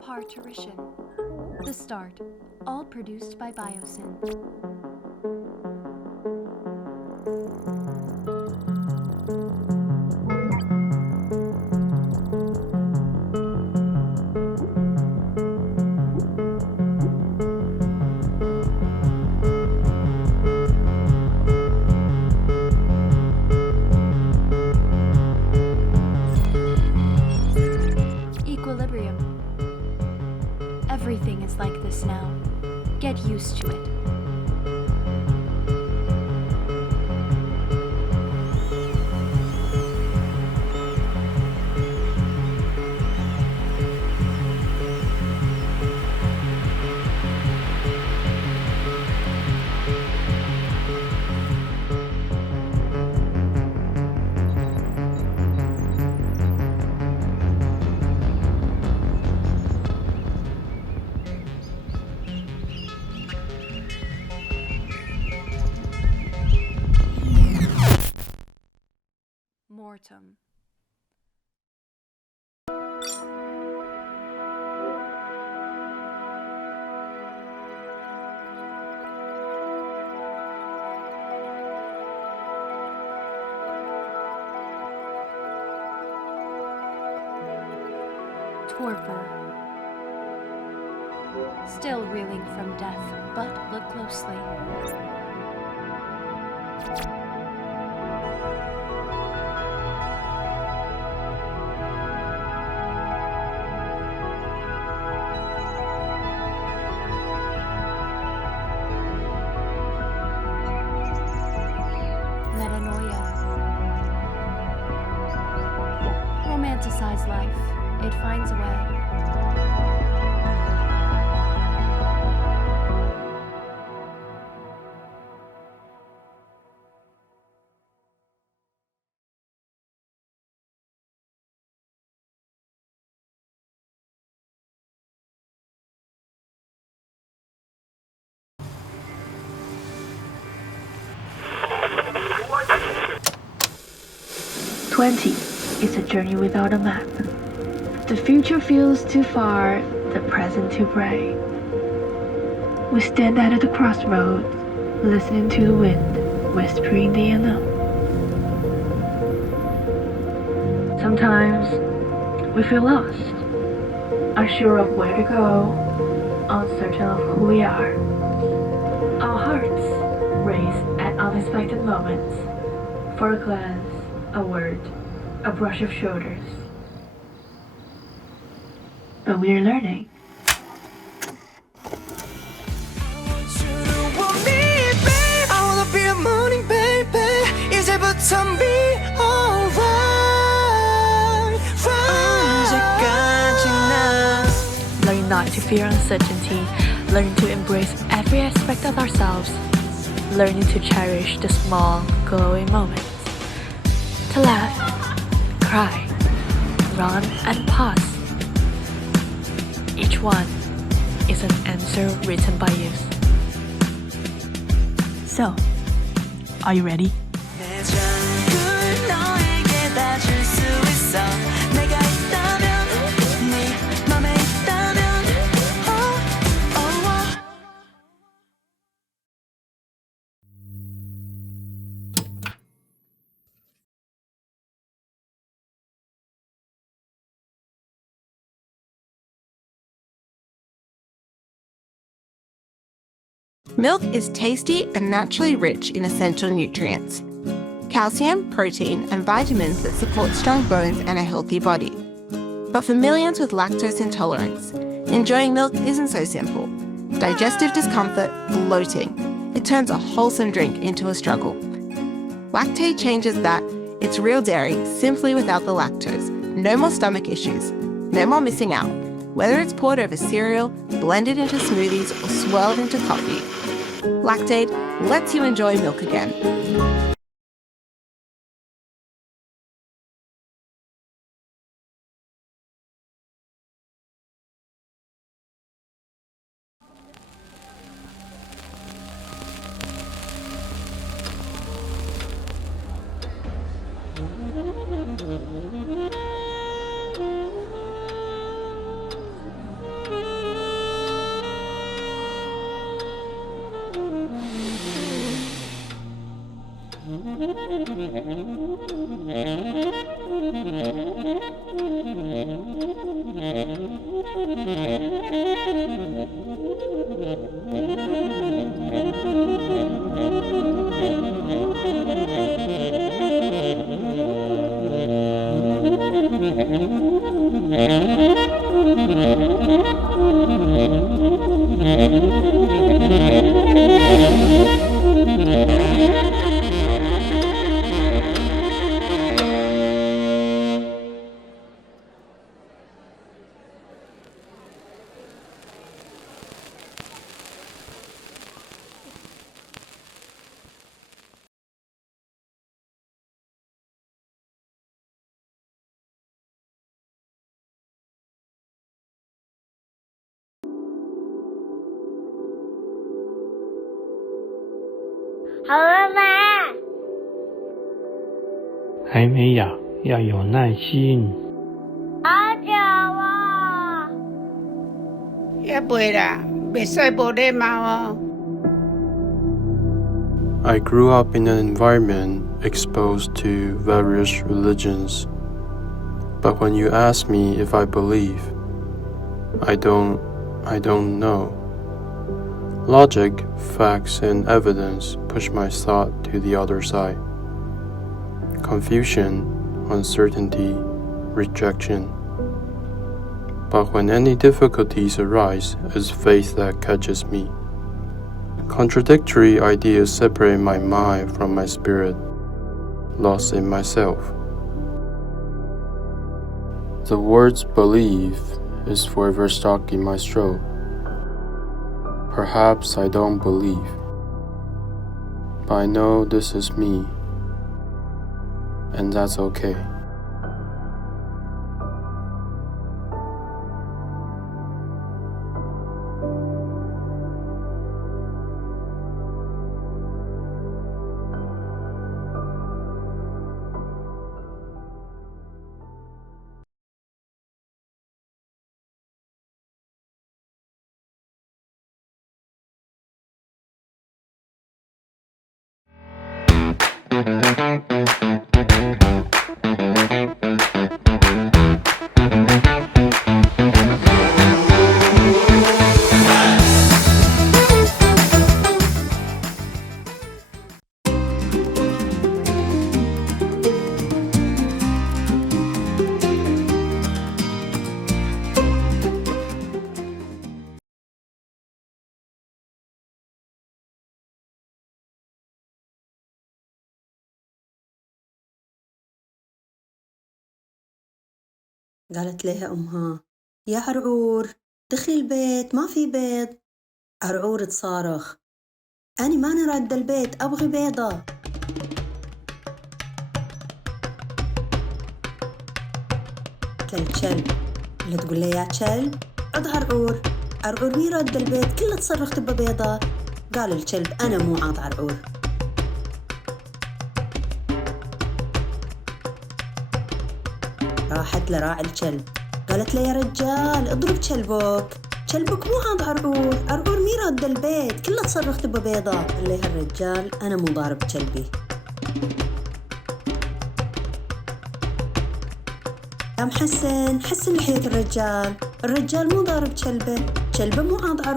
Parturition. The Start. All produced by Biosyn. Equilibrium. Everything is like this now. Get used to it. Mortem. Torpor. Still reeling from death, but look closely. Metanoia. Romanticize life. It finds a way. "20 is a journey without a map. The future feels too far, the present too bright. We stand at the crossroads, listening to the wind, whispering the unknown. Sometimes we feel lost, unsure of where to go, uncertain of who we are. Our hearts race at unexpected moments, for a glance, a word, a brush of shoulders. But we're learning. Learn not to fear uncertainty, learn to embrace every aspect of ourselves, learning to cherish the small, glowing moments. To laugh, cry, run, and pause. Each one is an answer written by you. So, are you ready? Milk is tasty and naturally rich in essential nutrients, calcium, protein, and vitamins that support strong bones and a healthy body. But for millions with lactose intolerance, enjoying milk isn't so simple. Digestive discomfort, bloating. It turns a wholesome drink into a struggle. Lactate changes that. It's real dairy, simply without the lactose. No more stomach issues. No more missing out. Whether it's poured over cereal, blended into smoothies, or swirled into coffee. Lactate lets you enjoy milk again. 好了吗？还没咬，要有耐心。好久哦。也袂啦，袂使无礼貌哦。I grew up in an environment exposed to various religions. But when you ask me if I believe, I don't know. Logic, facts, and evidence push my thought to the other side. Confusion, uncertainty, rejection. But when any difficulties arise, it's faith that catches me. Contradictory ideas separate my mind from my spirit, lost in myself. The words believe is forever stuck in my throat. Perhaps I don't believe, but I know this is me, and that's okay. قالت لها أمها: يا عرعور دخلي البيت، ما في بيض. عرعور تصارخ: أنا ماني رادة البيت، أبغي بيضة. للكلب اللي تقول له: يا كلب عض عرعور، عرعور مي رادة البيت، كله تصرخ تبى بيضة. قال الكلب: أنا مو عاض عرعور. راحت لراعي الكلب قالت له: يا رجال اضرب كلبك مو عاض عرعور، عرعور مي راد البيت، كله تصرخ تبى بيضة. قال لها الرجال: أنا مو ضارب كلبي. يا محسن حسن لحية الرجال مو ضارب كلبه مو عاض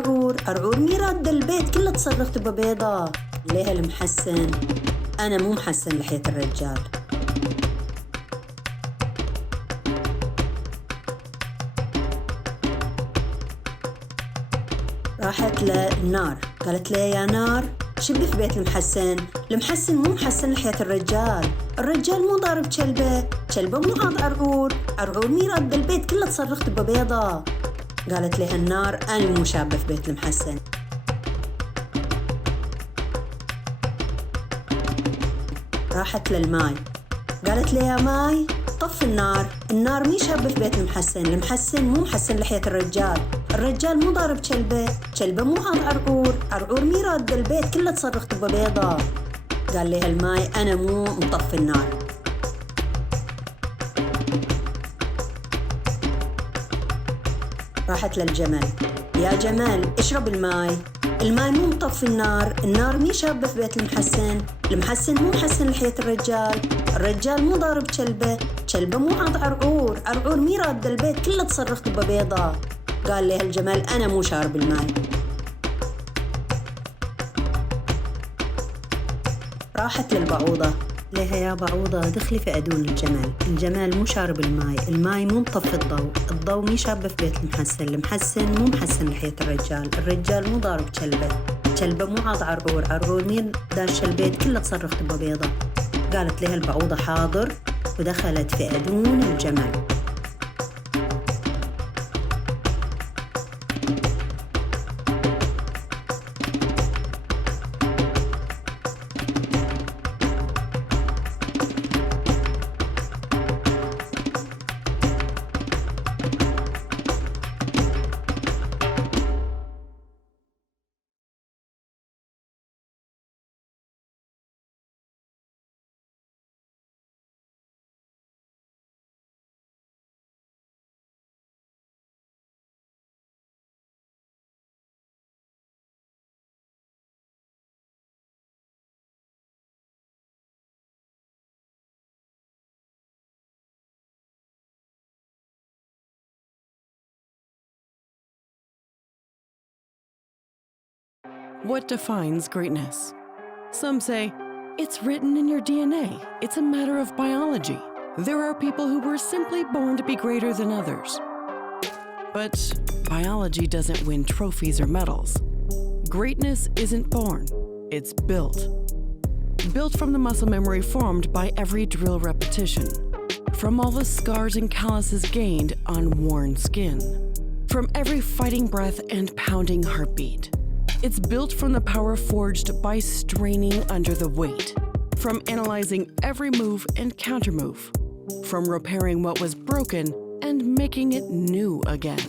عرعور مي راد البيت، كله تصرخ تبى بيضة. قال لها المحسن: أنا مو محسن لحية الرجال. راحت للنار قالت له: يا نار شبي في بيت المحسن مو محسن لحية الرجال مو ضارب كلبه مو عاض عرعور مي راد البيت، كله تصرخ تبى بيضة. قالت لها النار: أنا مو شابة في بيت المحسن. راحت للماي قالت له: يا ماي طف النار مي شابة في بيت المحسن مو محسن لحية الرجال مو ضارب كلبه مو عاض عرعور مي راد البيت، كله تصرخ تبى بيضة. قال لها الماي: أنا مو مطفي النار. راحت للجمل: يا جمل اشرب الماي الماي مو مطفي النار مي شابة في بيت المحسن مو محسن لحية الرجال مو ضارب كلبة مو عض عرعور مي راد البيت كله تصرخ دبة بيضاء. قال لي هالجمال أنا مو شارب الماي. راحت للبعوضة، ليها يا بعوضة دخلي في أدون الجمال مو شارب الماي مو مطفي الضوء مي شابة في بيت المحسن مو محسن لحية الرجال مو ضارب كلبة مو عض عرعور مين داش البيت كله تصرخ دبة بيضة. قالت ليها البعوضة حاضر ودخلت في أدون الجمل. What defines greatness? Some say, it's written in your DNA. It's a matter of biology. There are people who were simply born to be greater than others. But biology doesn't win trophies or medals. Greatness isn't born, it's built. Built from the muscle memory formed by every drill repetition. From all the scars and calluses gained on worn skin. From every fighting breath and pounding heartbeat. It's built from the power forged by straining under the weight. From analyzing every move and countermove. From repairing what was broken and making it new again.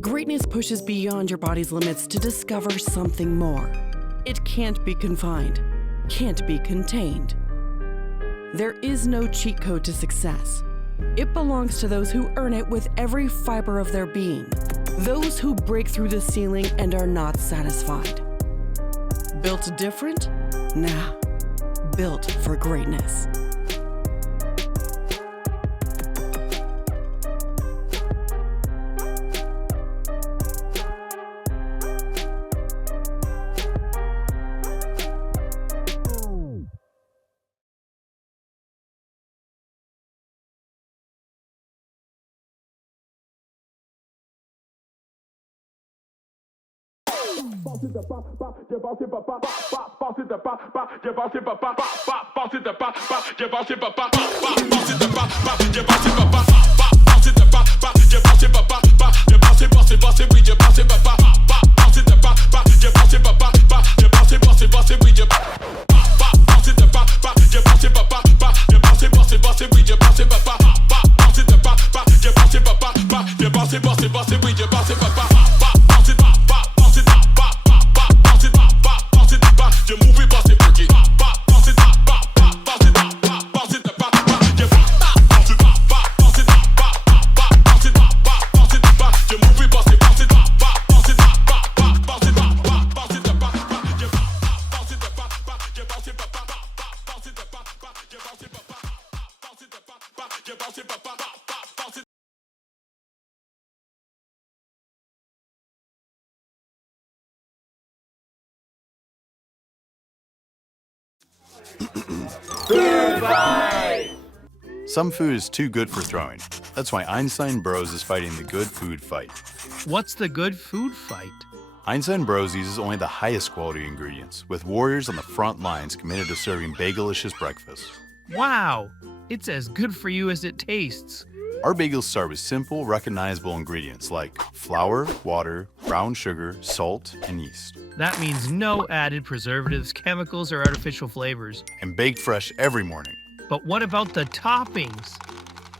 Greatness pushes beyond your body's limits to discover something more. It can't be confined, can't be contained. There is no cheat code to success. It belongs to those who earn it with every fiber of their being. Those who break through the ceiling and are not satisfied. Built different? Nah, built for greatness. Some food is too good for throwing. That's why Einstein Bros is fighting the good food fight. What's the good food fight? Einstein Bros uses only the highest quality ingredients, with warriors on the front lines committed to serving bagelicious breakfast. Wow! It's as good for you as it tastes. Our bagels start with simple, recognizable ingredients like flour, water, brown sugar, salt, and yeast. That means no added preservatives, chemicals, or artificial flavors. And baked fresh every morning. But what about the toppings?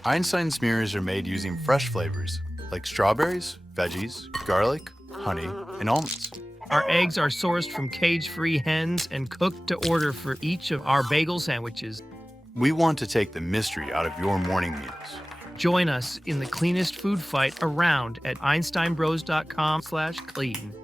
Einstein smears are made using fresh flavors, like strawberries, veggies, garlic, honey, and almonds. Our eggs are sourced from cage-free hens and cooked to order for each of our bagel sandwiches. We want to take the mystery out of your morning meals. Join us in the cleanest food fight around at einsteinbros.com/clean.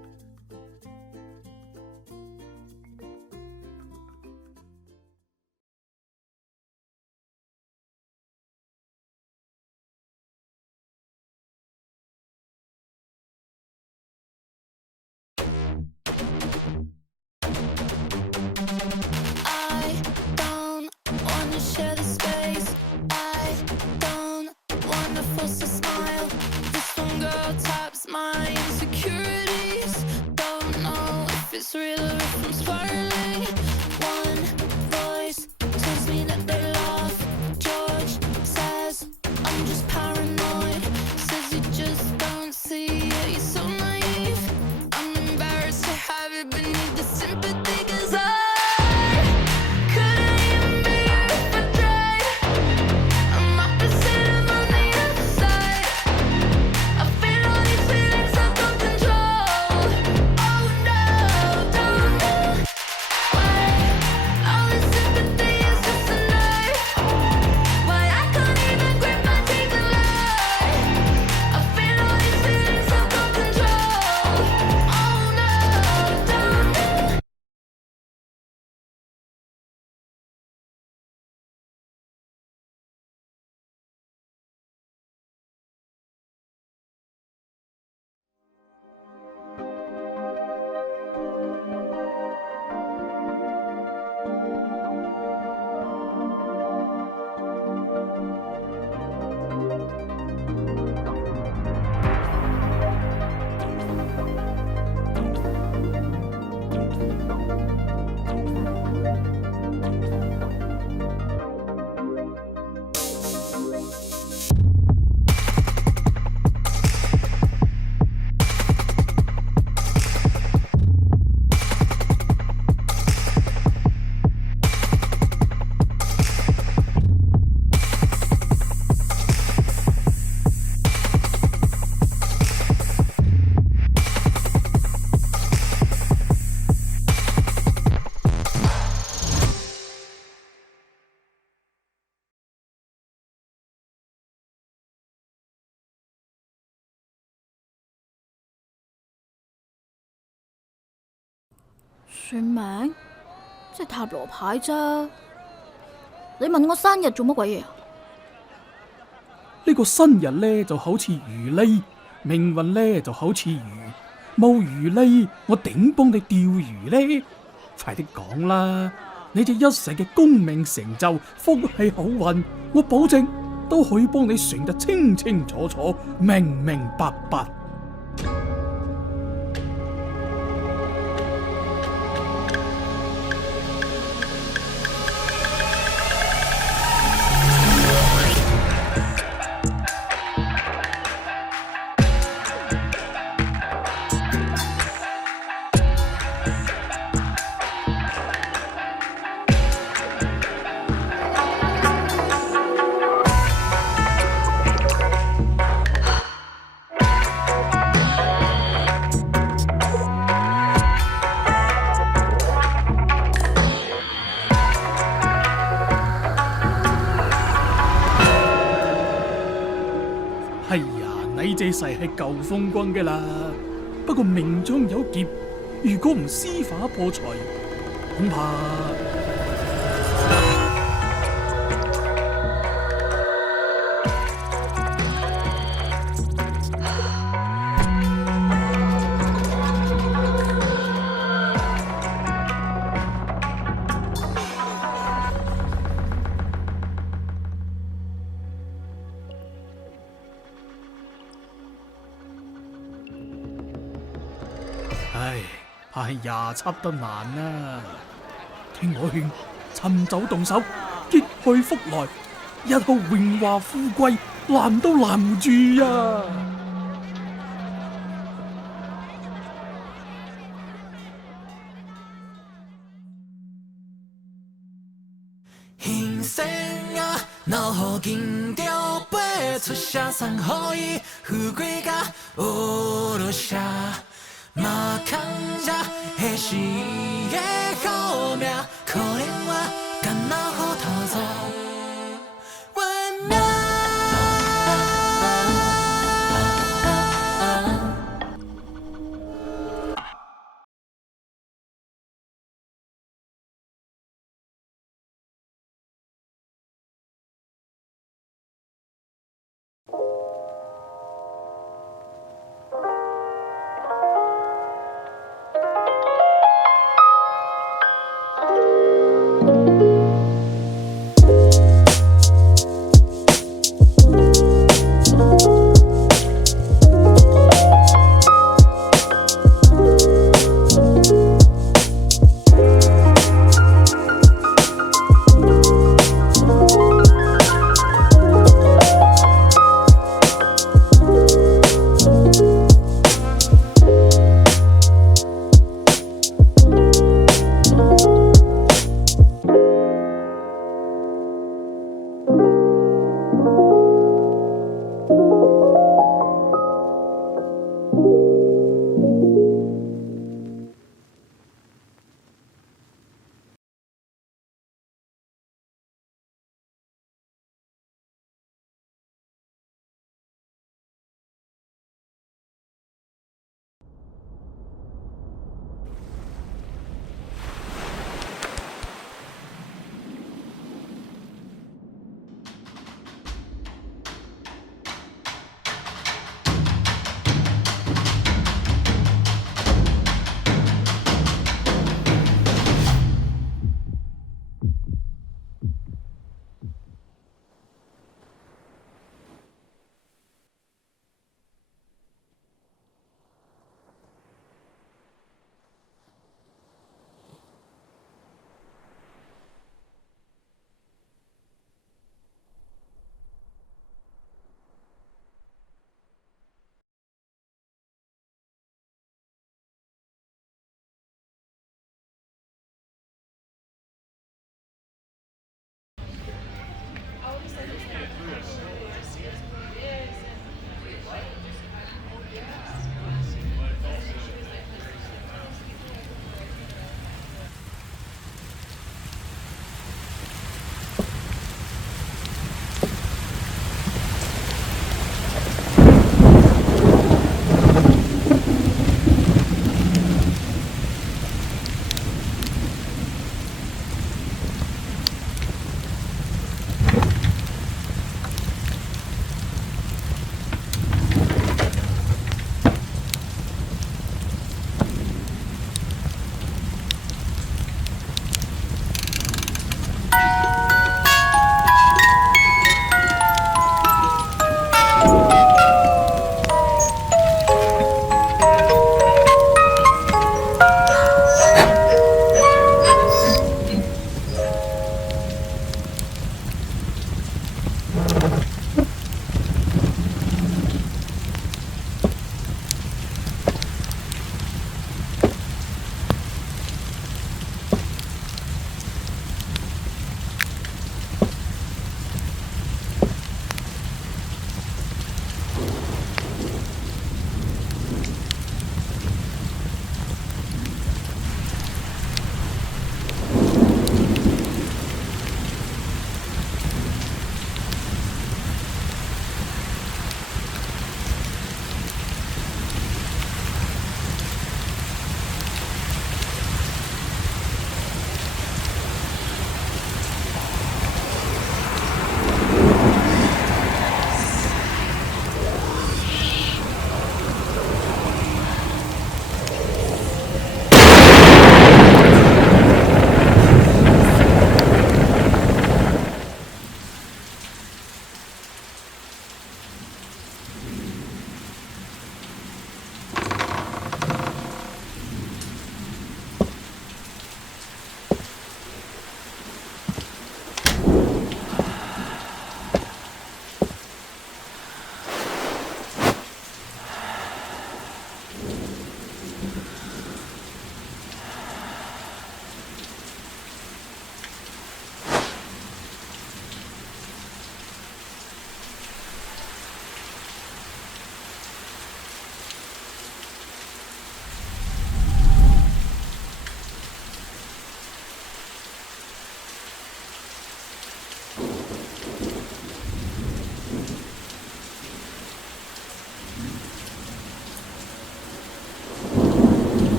算命？即係塔羅牌啫。你問我生日做乜鬼嘢啊？呢個新人呢就好似魚呢，命運呢就好似魚，冇魚呢，我點幫你釣魚呢？快啲講啦！你這一世嘅功名成就、福氣好運，我保證都可以幫你算得清清楚楚、明明白白。係呀，你這世係夠風光嘅啦。不過命中有劫，如果唔施法破財，恐怕……唉，怕係廿七得難啊！聽我勸，趁早動手，擊去福來，日後榮華富貴攔都攔唔住啊！人生啊，脑好紧张，飞出下山可以富贵甲乌落下，嘛看着那是的好命，可怜我干那好逃走。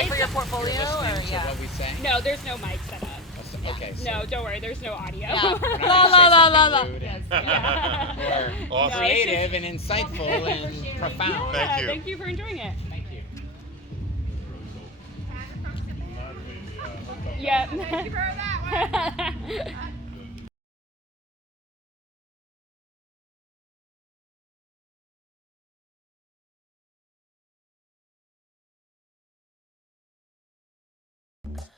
like for your portfolio, or yeah? What we say? No, there's no mic set up. Okay. So No, don't worry. There's no audio. Yeah. La la la la la. Yes. Or No, creative and insightful and profound. Yeah, thank you for enjoying it. Thank you. Yeah. Thank you for that one.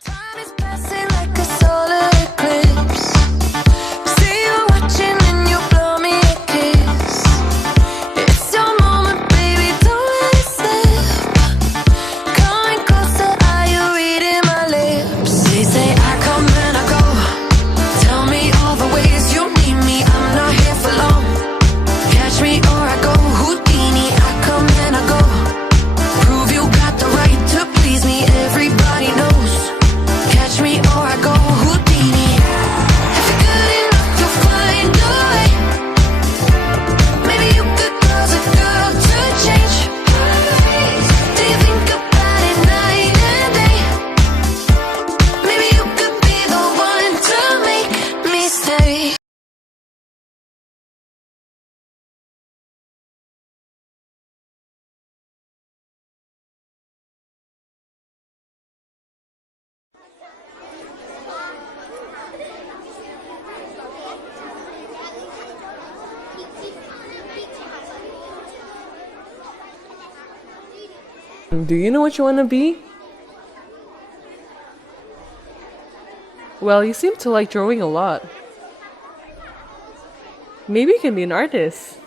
Time is passing like a solar eclipse. See you watching and you blow me a kiss. It's your moment, baby, don't let it slip. Coming closer, are you reading my lips? They say I come and I go. Tell me all the ways you need me. I'm not here for long. Catch me or I go Houdini. I come and I go. Prove you got the right to please me. Everybody knows. Catch me or I go Houdini. If you're good enough, you'll find a way. Maybe you could cause a girl to change. Do you think about it night and day? Maybe you could be the one to make me stay. Do you know what you want to be? Well, you seem to like drawing a lot. Maybe you can be an artist.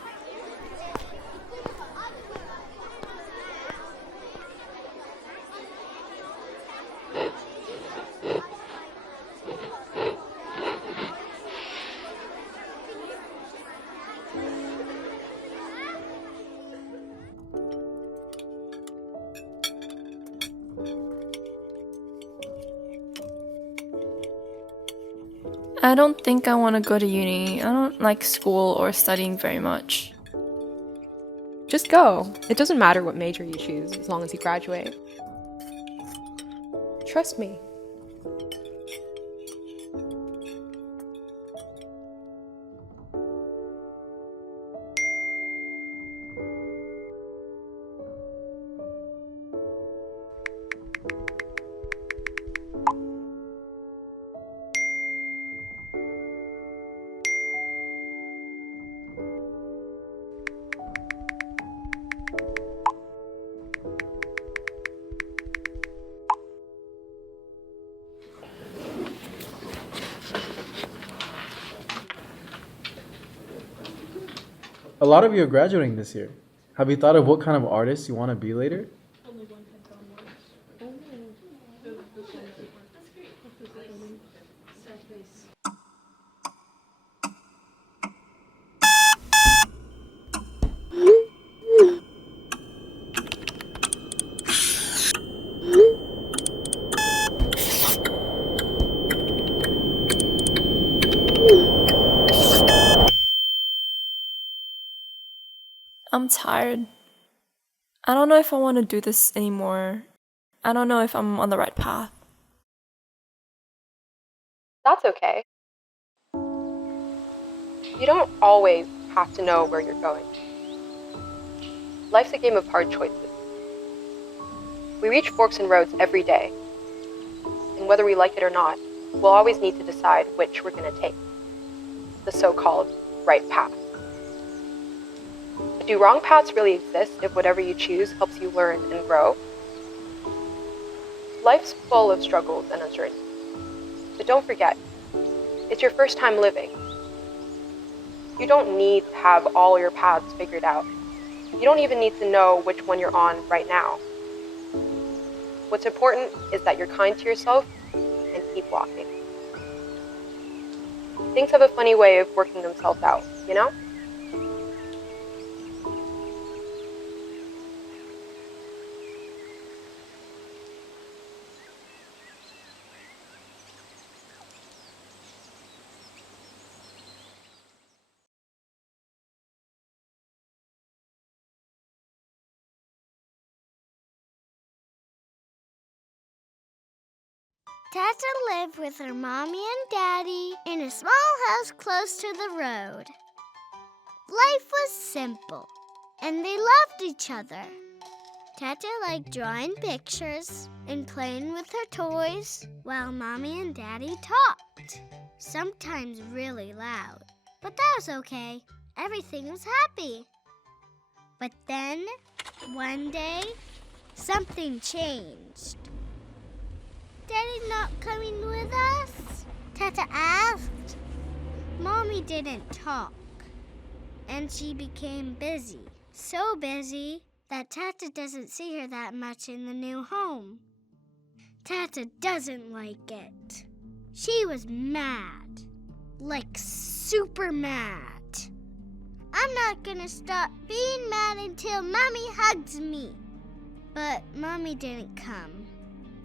I don't think I want to go to uni. I don't like school or studying very much. Just go. It doesn't matter what major you choose as long as you graduate. Trust me. A lot of you are graduating this year. Have you thought of what kind of artist you want to be later? I'm tired. I don't know if I want to do this anymore. I don't know if I'm on the right path. That's okay. You don't always have to know where you're going. Life's a game of hard choices. We reach forks in roads every day. And whether we like it or not, we'll always need to decide which we're going to take. The so-called right path. But do wrong paths really exist if whatever you choose helps you learn and grow? Life's full of struggles and uncertainty. But don't forget, it's your first time living. You don't need to have all your paths figured out. You don't even need to know which one you're on right now. What's important is that you're kind to yourself and keep walking. Things have a funny way of working themselves out, you know? Tata lived with her mommy and daddy in a small house close to the road. Life was simple, and they loved each other. Tata liked drawing pictures and playing with her toys while mommy and daddy talked, sometimes really loud. But that was okay. Everything was happy. But then, one day, something changed. Daddy's not coming with us? Tata asked. Mommy didn't talk, and she became busy. So busy that Tata doesn't see her that much in the new home. Tata doesn't like it. She was mad, like super mad. I'm not gonna stop being mad until Mommy hugs me. But Mommy didn't come.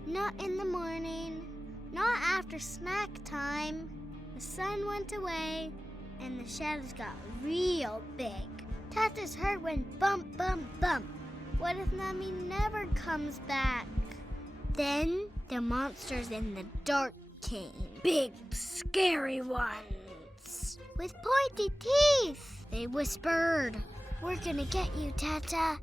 Not in the morning, not after snack time. The sun went away and the shadows got real big. Tata's heart went bump, bump, bump. What if Mommy never comes back? Then the monsters in the dark came. Big, scary ones with pointy teeth. They whispered, "We're gonna get you, Tata."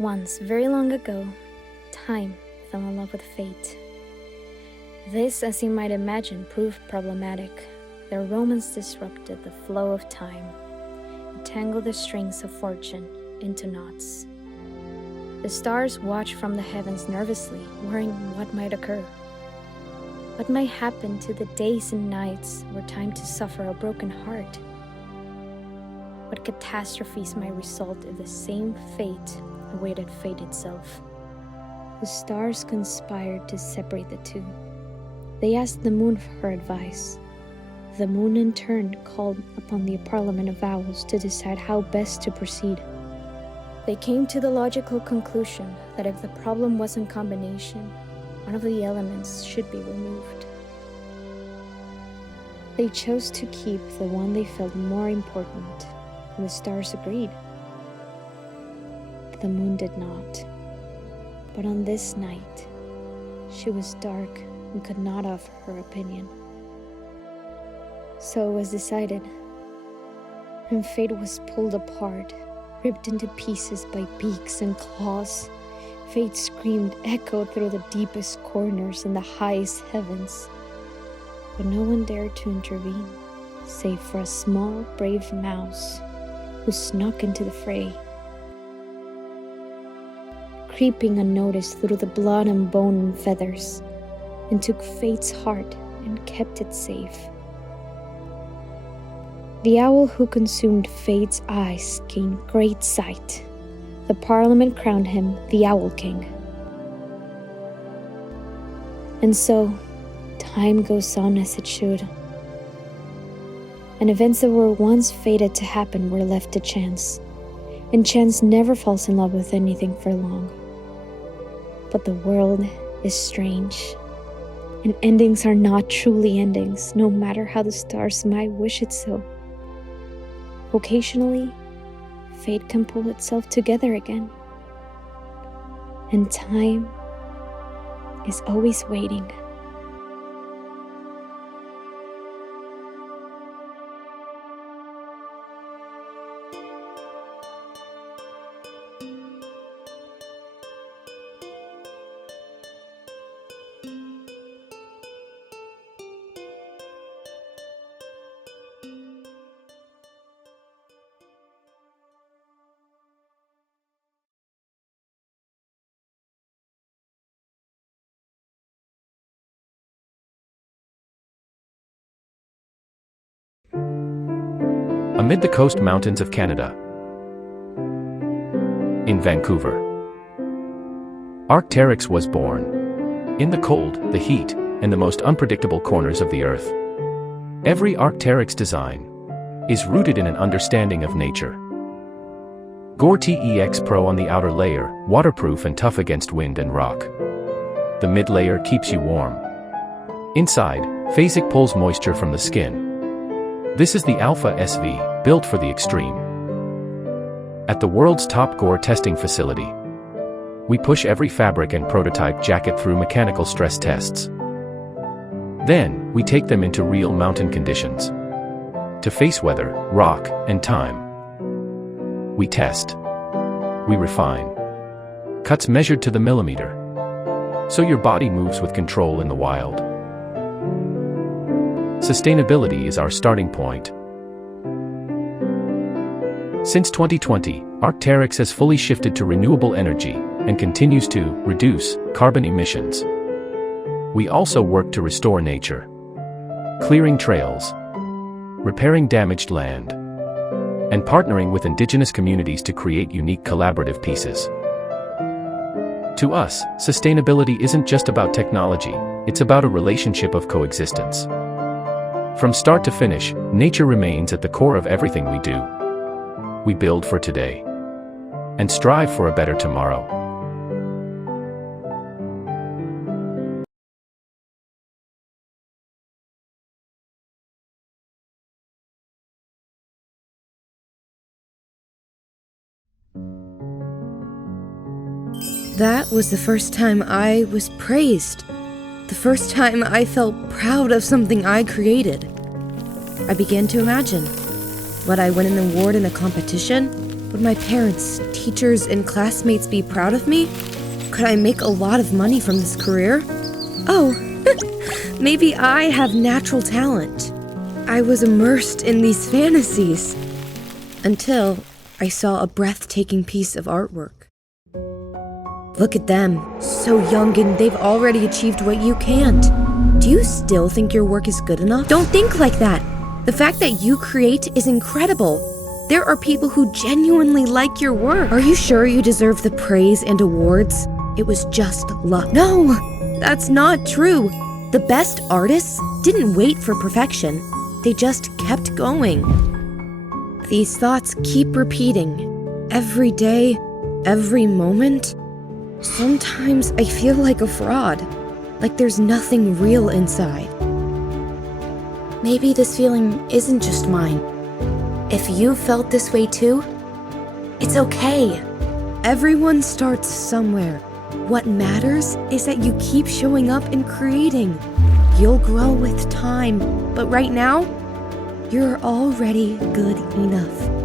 Once, very long ago, time fell in love with fate. This, as you might imagine, proved problematic. Their romance disrupted the flow of time, and tangled the strings of fortune into knots. The stars watched from the heavens nervously, worrying what might occur. What might happen to the days and nights were timed to suffer a broken heart? What catastrophes might result if the same fate awaited fate itself? The stars conspired to separate the two. They asked the moon for her advice. The moon in turn called upon the Parliament of Owls to decide how best to proceed. They came to the logical conclusion that if the problem was in combination, one of the elements should be removed. They chose to keep the one they felt more important, and the stars agreed. The moon did not. But on this night, she was dark and could not offer her opinion. So it was decided, and fate was pulled apart, ripped into pieces by beaks and claws. Fate's scream echoed through the deepest corners and the highest heavens. But no one dared to intervene, save for a small, brave mouse who snuck into the fray. Creeping unnoticed through the blood and bone and feathers, and took fate's heart and kept it safe. The owl who consumed fate's eyes gained great sight. The Parliament crowned him the Owl King. And so, time goes on as it should. And events that were once fated to happen were left to chance. And chance never falls in love with anything for long. But the world is strange. And endings are not truly endings, no matter how the stars might wish it so. Occasionally, fate can pull itself together again. And time is always waiting. Amid the coast mountains of Canada. In Vancouver. Arc'teryx was born. In the cold, the heat, and the most unpredictable corners of the Earth. Every Arc'teryx design is rooted in an understanding of nature. Gore-Tex Pro on the outer layer, waterproof and tough against wind and rock. The mid-layer keeps you warm. Inside, Phasic pulls moisture from the skin. This is the Alpha SV, built for the extreme. At the world's top Gore testing facility, we push every fabric and prototype jacket through mechanical stress tests. Then, we take them into real mountain conditions. To face weather, rock, and time. We test. We refine. Cuts measured to the millimeter. So your body moves with control in the wild. Sustainability is our starting point. Since 2020, Arc'teryx has fully shifted to renewable energy and continues to reduce carbon emissions. We also work to restore nature, clearing trails, repairing damaged land, and partnering with indigenous communities to create unique collaborative pieces. To us, sustainability isn't just about technology, it's about a relationship of coexistence. From start to finish, nature remains at the core of everything we do. We build for today and strive for a better tomorrow. That was the first time I was praised. The first time I felt proud of something I created. I began to imagine. Would I win an award in a competition? Would my parents, teachers, and classmates be proud of me? Could I make a lot of money from this career? Oh, maybe I have natural talent. I was immersed in these fantasies until I saw a breathtaking piece of artwork. Look at them, so young and they've already achieved what you can't. Do you still think your work is good enough? Don't think like that. The fact that you create is incredible. There are people who genuinely like your work. Are you sure you deserve the praise and awards? It was just luck. No, that's not true. The best artists didn't wait for perfection. They just kept going. These thoughts keep repeating. Every day, every moment. Sometimes I feel like a fraud. Like there's nothing real inside. Maybe this feeling isn't just mine. If you felt this way too, it's okay. Everyone starts somewhere. What matters is that you keep showing up and creating. You'll grow with time, but right now, you're already good enough.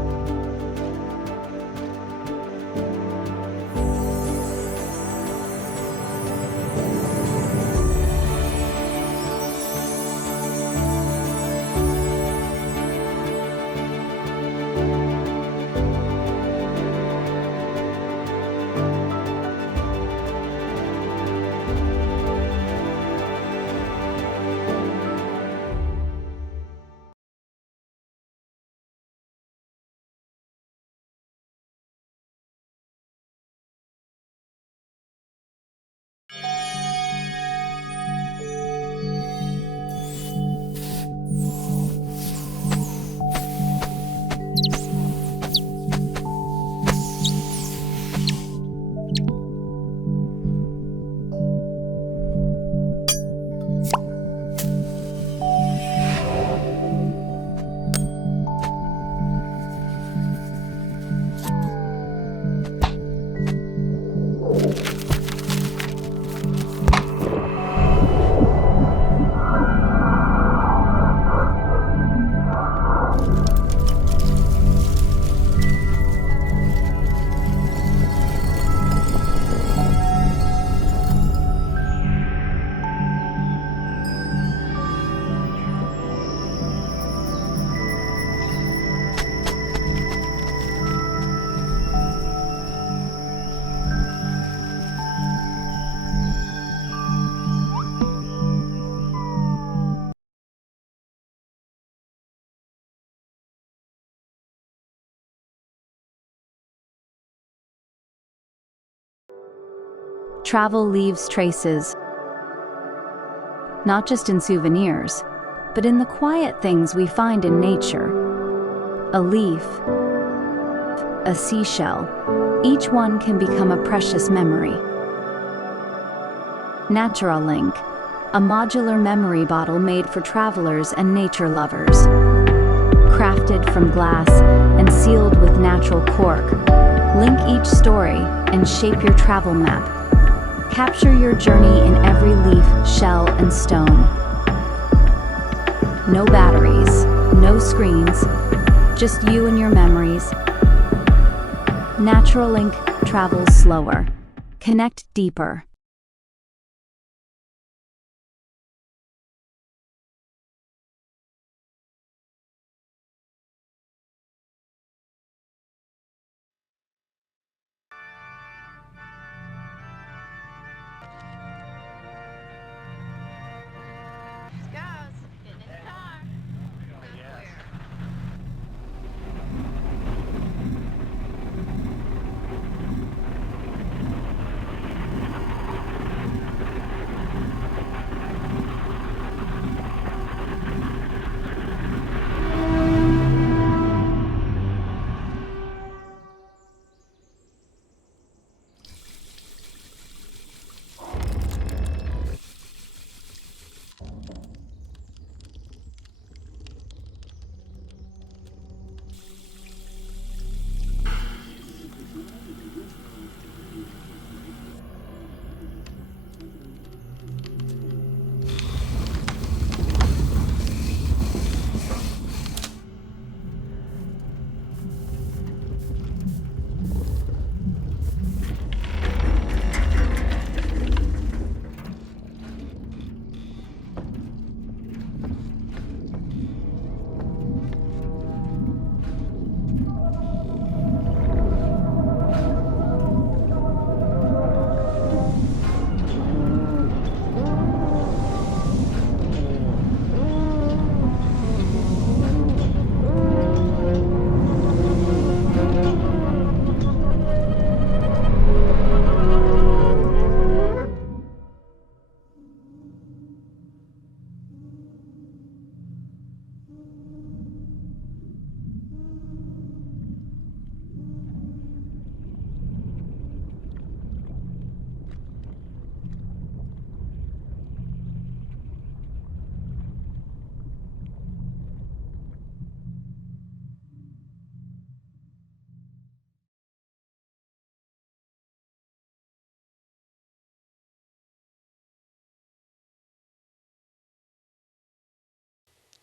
Travel leaves traces, not just in souvenirs, but in the quiet things we find in nature. A leaf, a seashell, each one can become a precious memory. Naturalink, a modular memory bottle made for travelers and nature lovers. Crafted from glass and sealed with natural cork, link each story and shape your travel map. Capture your journey in every leaf, shell, and stone. No batteries, no screens, just you and your memories. Naturalink travels slower. Connect deeper.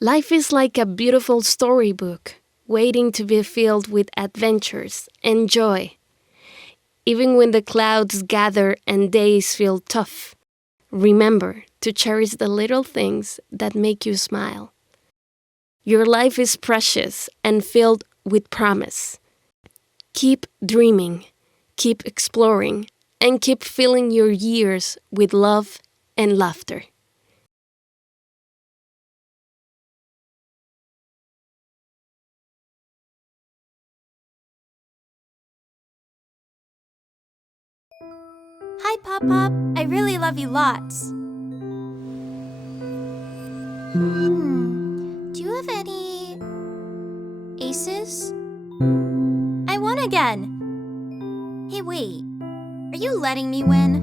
Life is like a beautiful storybook, waiting to be filled with adventures and joy. Even when the clouds gather and days feel tough, remember to cherish the little things that make you smile. Your life is precious and filled with promise. Keep dreaming, keep exploring, and keep filling your years with love and laughter. Hi, Pop Pop. I really love you lots. Do you have any aces? I won again. Hey, wait. Are you letting me win?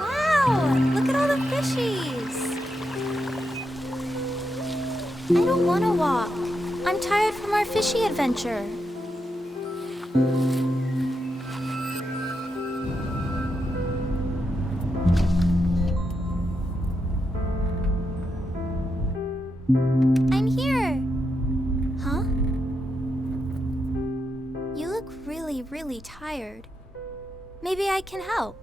Wow, look at all the fishies. I don't want to walk. I'm tired from our fishy adventure. I'm here. Huh? You look really, really tired. Maybe I can help.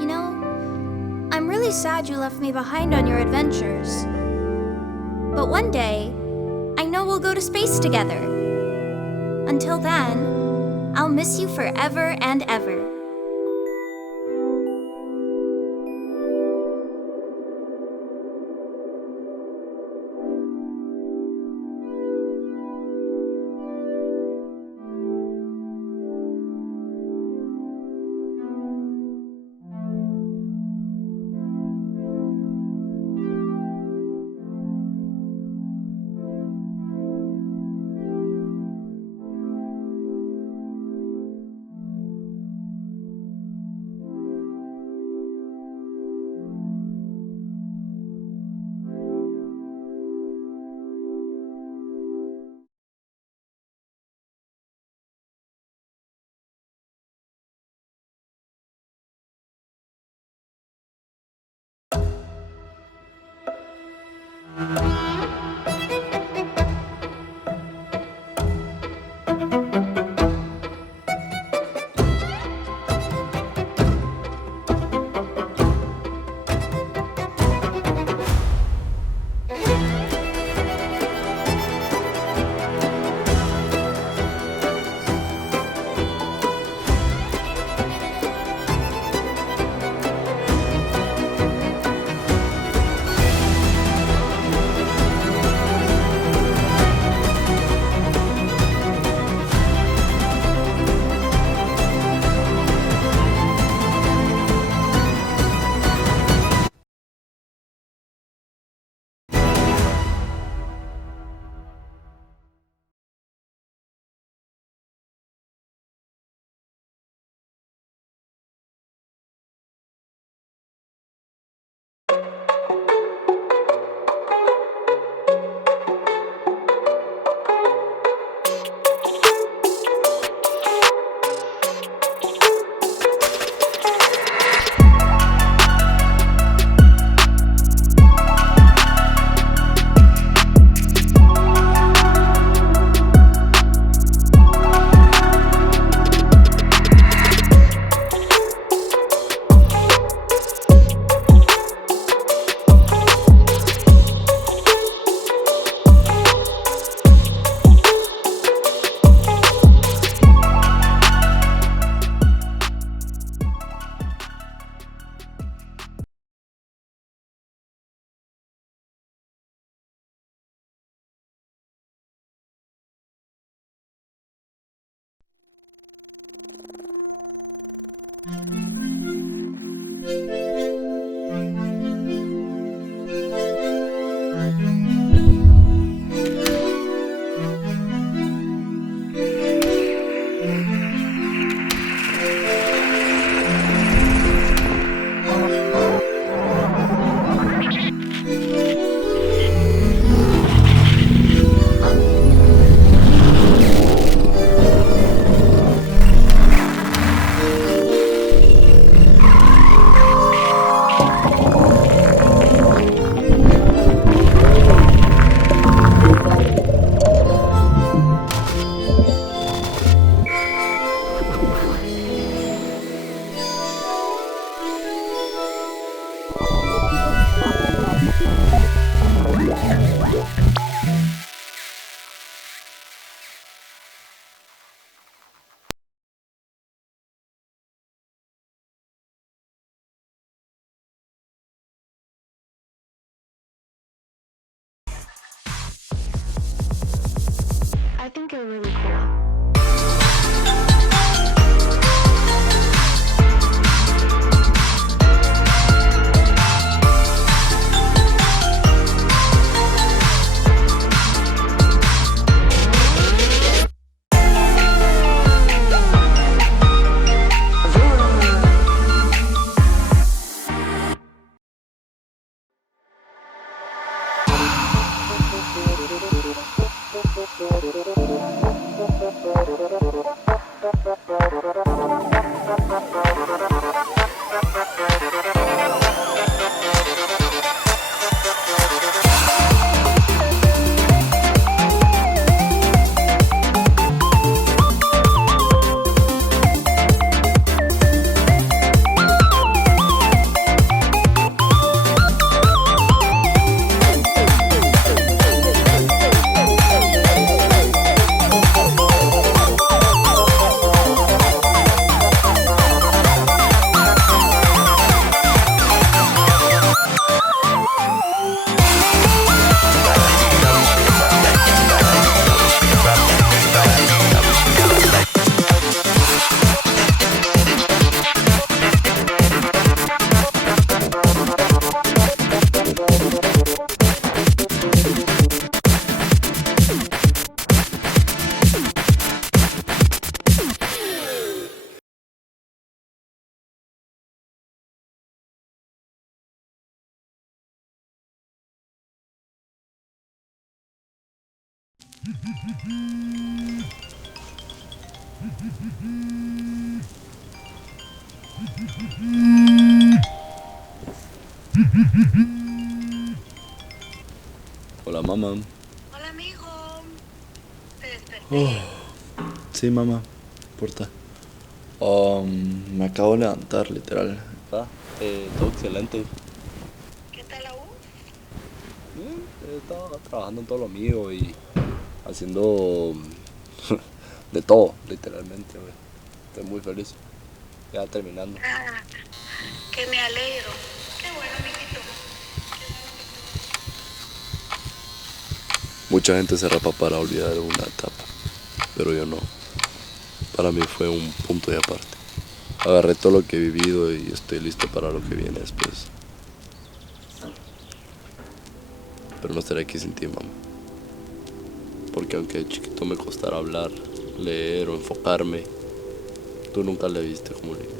You know, I'm really sad you left me behind on your adventures. But one day, I know we'll go to space together. Until then, I'll miss you forever and ever. think you're really cool. Hola, mamá. Hola, mijo. ¿Te desperté? Sí, mamá. Porta. Me acabo de levantar, literal. Todo excelente. ¿Qué tal la U? Bien, estaba trabajando en todo lo mío y haciendo de todo, literalmente, güey. Estoy muy feliz. Ya terminando. Que me alegro. Qué bueno, mijito. Mucha gente se rapa para olvidar una etapa, pero yo no. Para mí fue un punto y aparte. Agarré todo lo que he vivido y estoy listo para lo que viene después. Pero no estaré aquí sin ti, mamá. Porque aunque de chiquito me costara hablar, leer o enfocarme, tú nunca le viste como límite.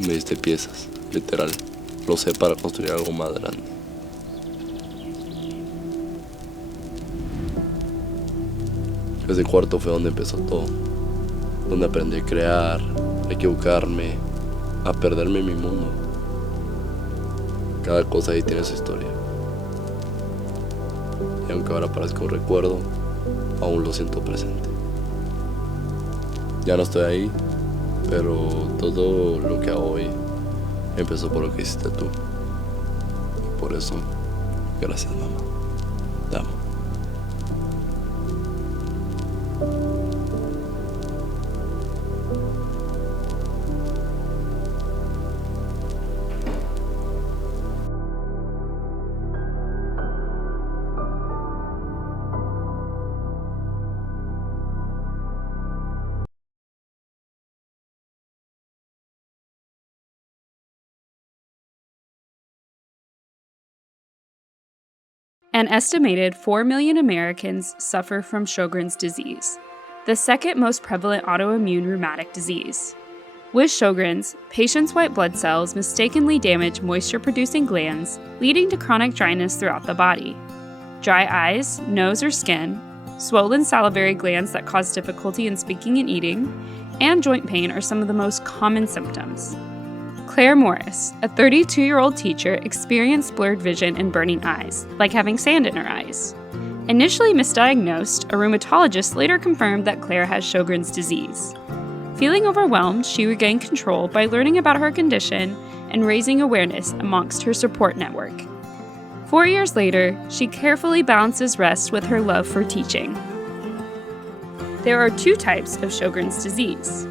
Me diste piezas, literal. Lo sé para construir algo más grande. Ese cuarto fue donde empezó todo. Donde aprendí a crear, a equivocarme, a perderme en mi mundo. Cada cosa ahí tiene su historia. Y aunque ahora parezca un recuerdo, aún lo siento presente. Ya no estoy ahí, pero todo lo que hago hoy empezó por lo que hiciste tú. Y por eso, gracias, mamá. Te amo. An estimated 4 million Americans suffer from Sjogren's disease, the second most prevalent autoimmune rheumatic disease. With Sjogren's, patients' white blood cells mistakenly damage moisture-producing glands, leading to chronic dryness throughout the body. Dry eyes, nose or skin, swollen salivary glands that cause difficulty in speaking and eating, and joint pain are some of the most common symptoms. Claire Morris, a 32-year-old teacher, experienced blurred vision and burning eyes, like having sand in her eyes. Initially misdiagnosed, a rheumatologist later confirmed that Claire has Sjogren's disease. Feeling overwhelmed, she regained control by learning about her condition and raising awareness amongst her support network. 4 years later, she carefully balances rest with her love for teaching. There are 2 types of Sjogren's disease.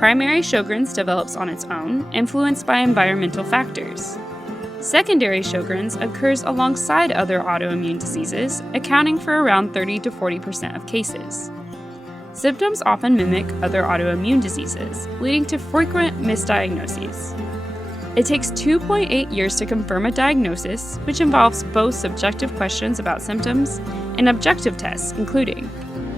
Primary Sjogren's develops on its own, influenced by environmental factors. Secondary Sjogren's occurs alongside other autoimmune diseases, accounting for around 30 to 40% of cases. Symptoms often mimic other autoimmune diseases, leading to frequent misdiagnoses. It takes 2.8 years to confirm a diagnosis, which involves both subjective questions about symptoms and objective tests, including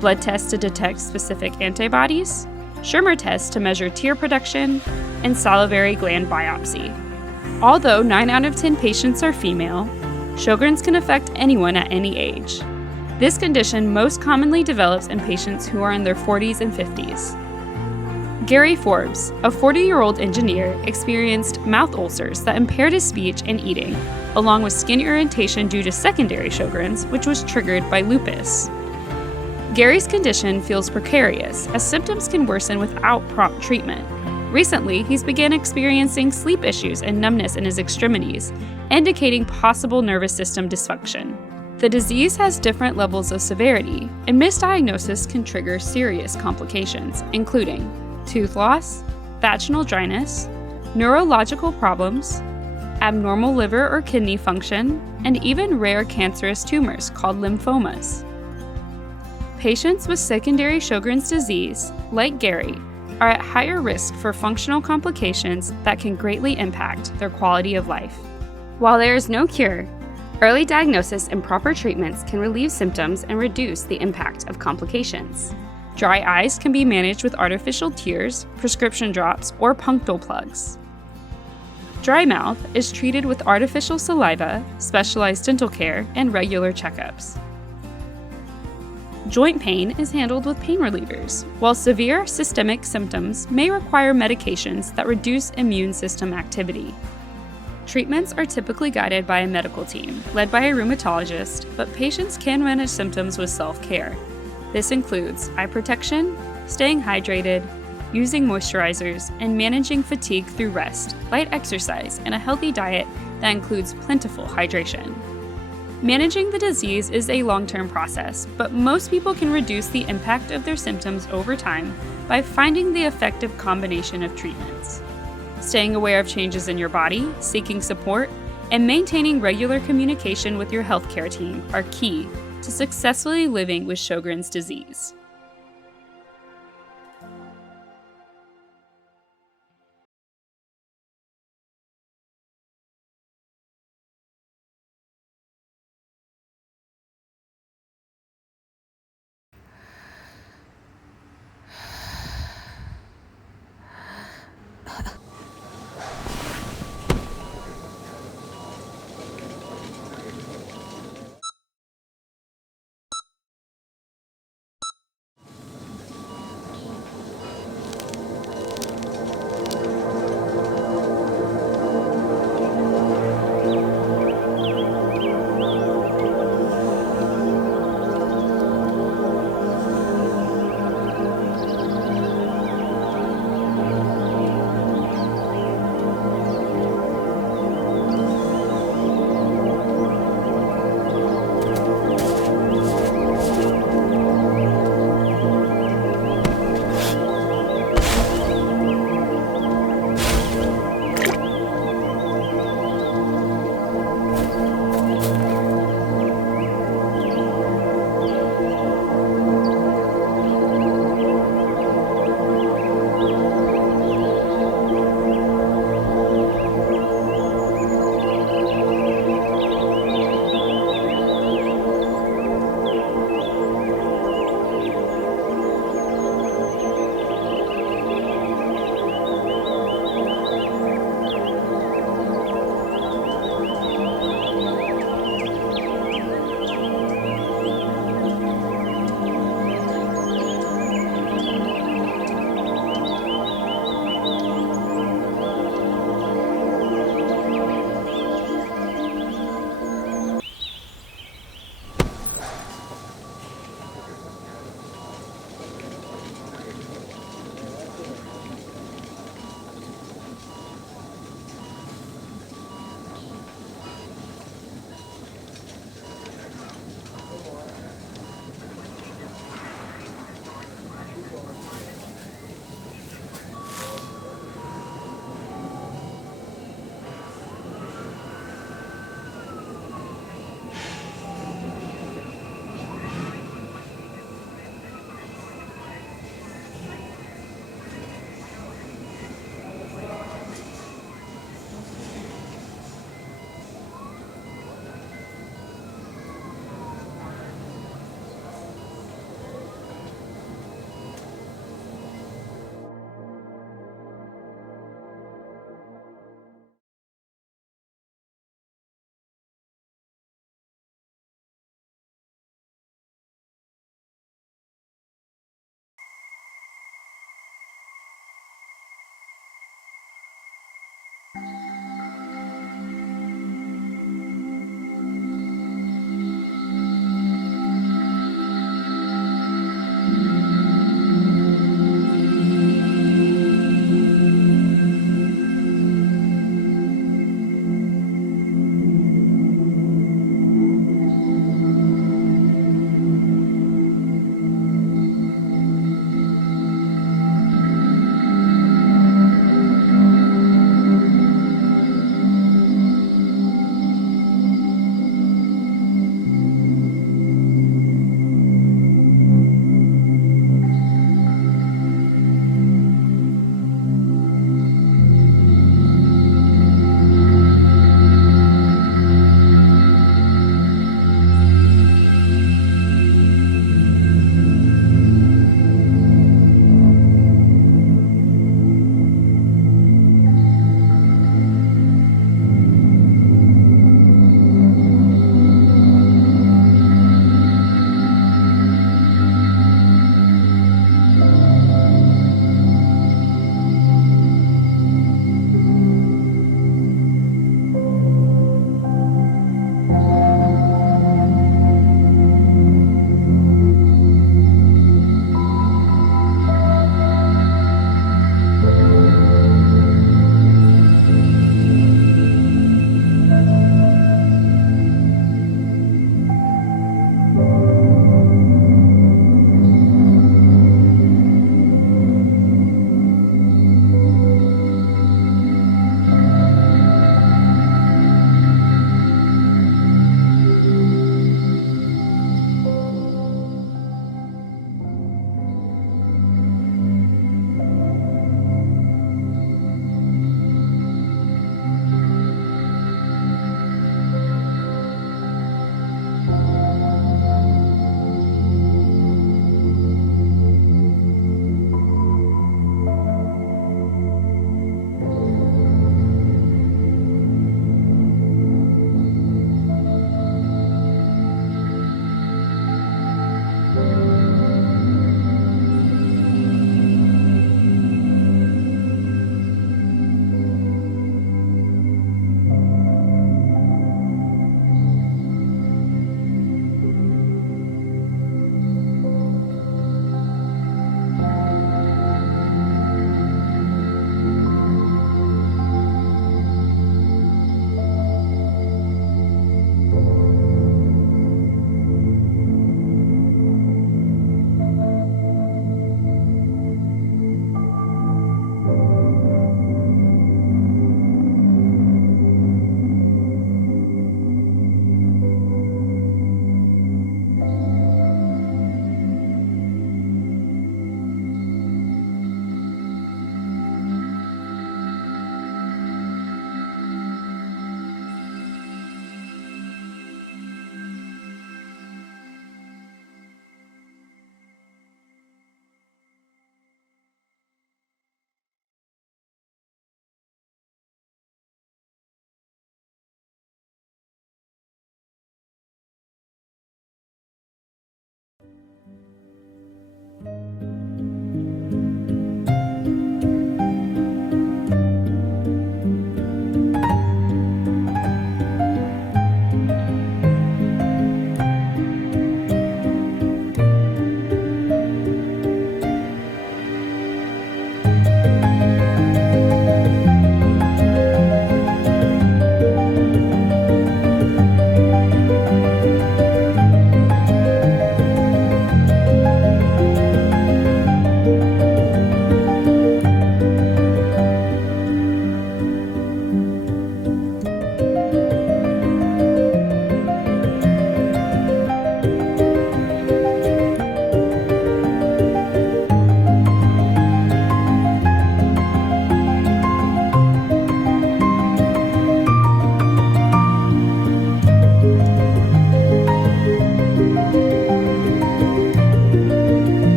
blood tests to detect specific antibodies, Schirmer tests to measure tear production, and salivary gland biopsy. Although 9 out of 10 patients are female, Sjogren's can affect anyone at any age. This condition most commonly develops in patients who are in their 40s and 50s. Gary Forbes, a 40-year-old engineer, experienced mouth ulcers that impaired his speech and eating, along with skin irritation due to secondary Sjogren's, which was triggered by lupus. Gary's condition feels precarious, as symptoms can worsen without prompt treatment. Recently, he's began experiencing sleep issues and numbness in his extremities, indicating possible nervous system dysfunction. The disease has different levels of severity, and misdiagnosis can trigger serious complications, including tooth loss, vaginal dryness, neurological problems, abnormal liver or kidney function, and even rare cancerous tumors called lymphomas. Patients with secondary Sjogren's disease, like Gary, are at higher risk for functional complications that can greatly impact their quality of life. While there is no cure, early diagnosis and proper treatments can relieve symptoms and reduce the impact of complications. Dry eyes can be managed with artificial tears, prescription drops, or punctal plugs. Dry mouth is treated with artificial saliva, specialized dental care, and regular checkups. Joint pain is handled with pain relievers, while severe systemic symptoms may require medications that reduce immune system activity. Treatments are typically guided by a medical team, led by a rheumatologist, but patients can manage symptoms with self-care. This includes eye protection, staying hydrated, using moisturizers, and managing fatigue through rest, light exercise, and a healthy diet that includes plentiful hydration. Managing the disease is a long-term process, but most people can reduce the impact of their symptoms over time by finding the effective combination of treatments. Staying aware of changes in your body, seeking support, and maintaining regular communication with your healthcare team are key to successfully living with Sjogren's disease.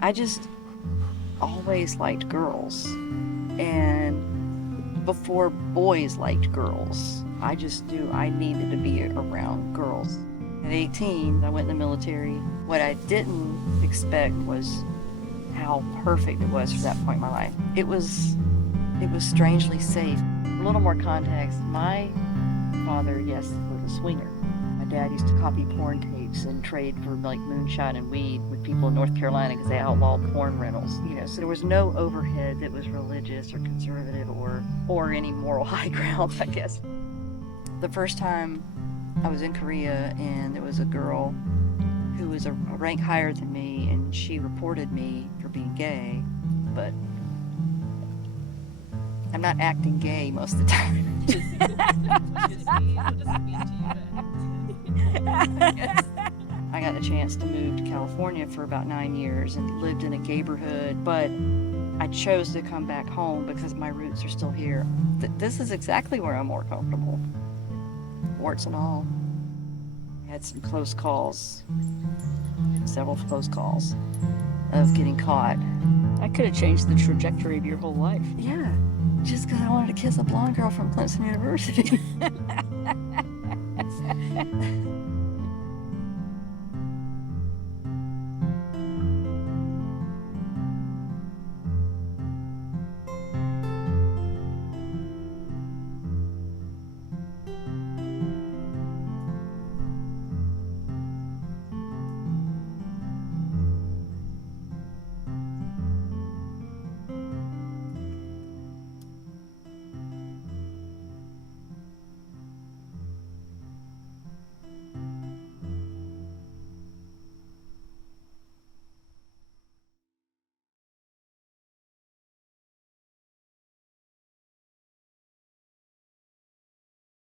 I just always liked girls. And before boys liked girls, I just knew I needed to be around girls. At 18, I went in the military. What I didn't expect was how perfect it was for that point in my life. It was strangely safe. A little more context, my father, yes, was a swinger. My dad used to copy porn tapes and trade for like moonshine and weed with people in North Carolina because they outlawed porn rentals. You know, so there was no overhead that was religious or conservative or any moral high ground, I guess. The first time I was in Korea and there was a girl who was a rank higher than me and she reported me for being gay, but I'm not acting gay most of the time. I got a chance to move to California for about 9 years and lived in a gayborhood, but I chose to come back home because my roots are still here. This is exactly where I'm more comfortable. Warts and all. I had some close calls, several close calls of getting caught. I could have changed the trajectory of your whole life. Yeah, just because I wanted to kiss a blonde girl from Clemson University.